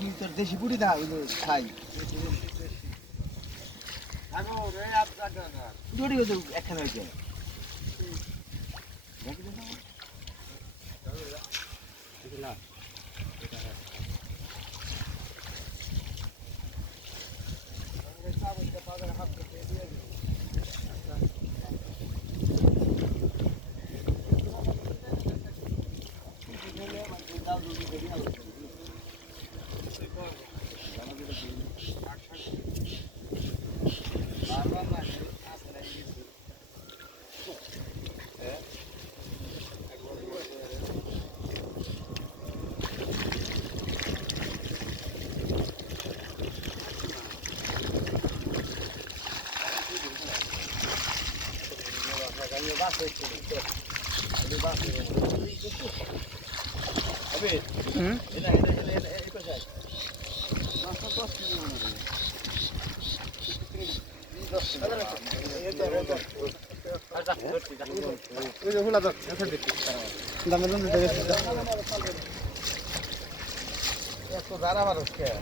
কি তোর দেশি বুড়ি দা ওই খাই জড়ি হয়েছে একখানে হয়েছে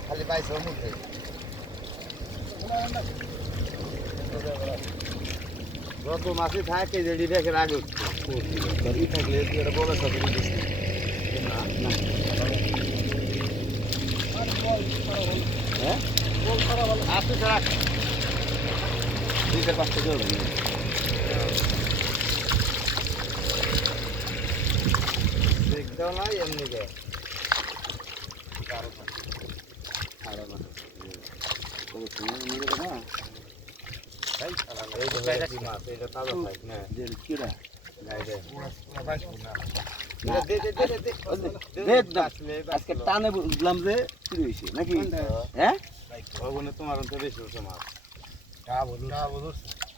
খালি পাইছে মুখে যত মাসি থাকে যেটি দেখে আগে থাকলে এটা বড় সাথে হ্যাঁ আপনি রাখ 2-5 চলবে দেখতেও না এমনি গে আজকে টানে বুঝলাম যে চুরি হয়েছে নাকি হ্যাঁ তোমার বেশি হচ্ছে মাছ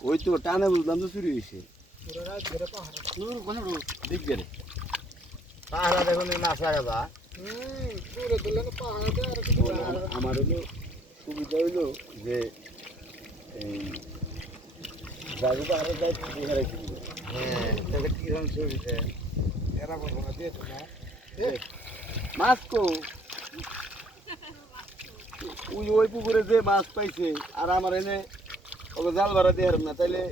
ওই তো টানে বুঝলাম যে চুরি হয়েছে পাহাড়া দেখুন মাছ লাগা যা আমার হলো সুবিধা হইলো যে এই জায়গা পাহাড়ে যাই রেখে দিব হ্যাঁ তাহলে কিরকম সুবিধা এরা বলবো না দিয়ে না মাছ কো ওই পুকুরে যে মাছ পাইছে আর আমার এনে ওকে জাল ভাড়া দিয়ে না তাইলে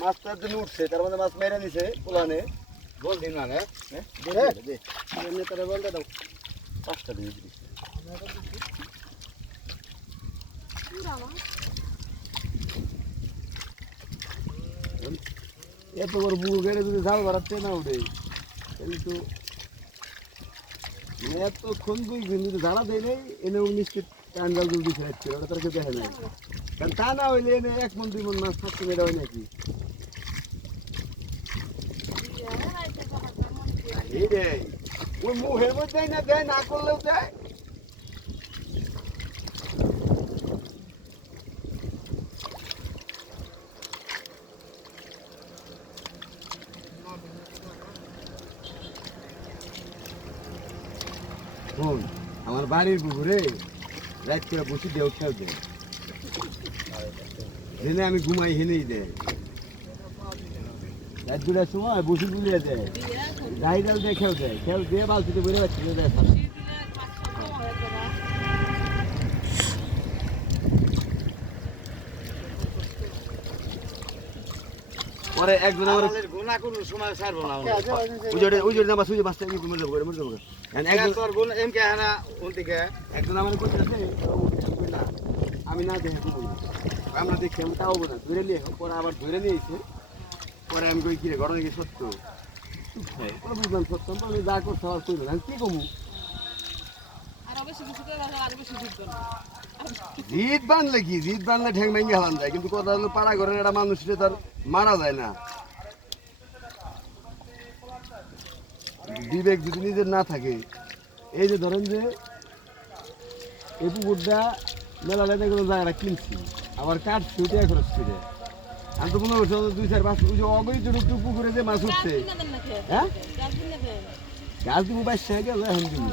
মাছটার জন্য উঠছে তার মধ্যে মাছ মেরে দিছে পোলানে বল দিন না তারা বলতে দাও 5টা দিয়ে দিচ্ছে এত বড় পুকুর গেড়ে যদি জাল ভাড়াতে না উঠে তাহলে তো এতক্ষণ যদি ধারা দেয় নেই এনে নিশ্চিত টান জাল জলদি ফেরাচ্ছে ওটা তার দেখা নাই কারণ তা না হইলে এনে 1 মন 2 মন মাছ থাকতে মেয়েরা হয় নাকি ওই মুখের মধ্যে না দেয় না করলেও দেয় আমার বাড়ির পুকুরে রাত করে বসে দেও খেয়াল দেয় জেনে আমি ঘুমাই হেনেই দেয় রাত 2টার সময় বসে বুলিয়ে দেয় গাই ডাল দিয়ে খেয়াল দেয় খেয়াল দিয়ে বালতিতে বেরো যাচ্ছে পরে একজন আমার গুণা কোন সময় ছাড়বো না ওই যে নামাজ ওই যে বাচ্চা কি মরে যাবো মরে যাবো একজন তোর গুণ এম কে হানা ওদিকে একজন আমার কইতেছে না আমি না দেখে দেব না আমরা দেখি আমি তাও না ধরে নিয়ে পরে আবার ধরে নিয়েছে পরে আমি কই কি রে ঘটনা কি সত্য পরে বুঝলাম সত্য আমি যা করতে আর কইল আমি কি কমু আর অবশ্যই কিছু করে আর বেশি জিদ বানলে কি জিদ বানলে ঠ্যাং ভেঙে হালান যায় কিন্তু কথা হলো পাড়া ঘরের একটা মানুষরে তার মারা যায় না বিবেক যদি নিজের না থাকে এই যে ধরেন যে এই পুকুরটা মেলা লেগে জায়গা কিনছি আবার কাটছি ওইটাই খরচ করে আমি তো 15 বছর 2-4-5 ওই যে অবৈধ একটু পুকুরে যে মাছ উঠছে হ্যাঁ গাছ দিব 22 টাকা গেল এখন দিব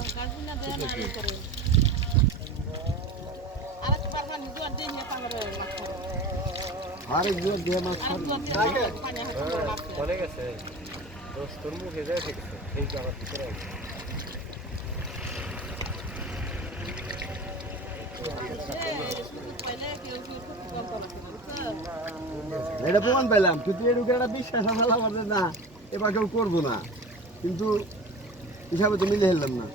আরেক জোর দিয়ে মাছ চলে গেছে তোর মুখে যায় ঠিক আছে এই জায়গা ভিতরে এটা প্রমাণ পেলাম, কিন্তু এরকম একটা বিশ্বাস আছে আমার যে না এবার কেউ করবো না, কিন্তু হিসাবে তো মিলে হেললাম না।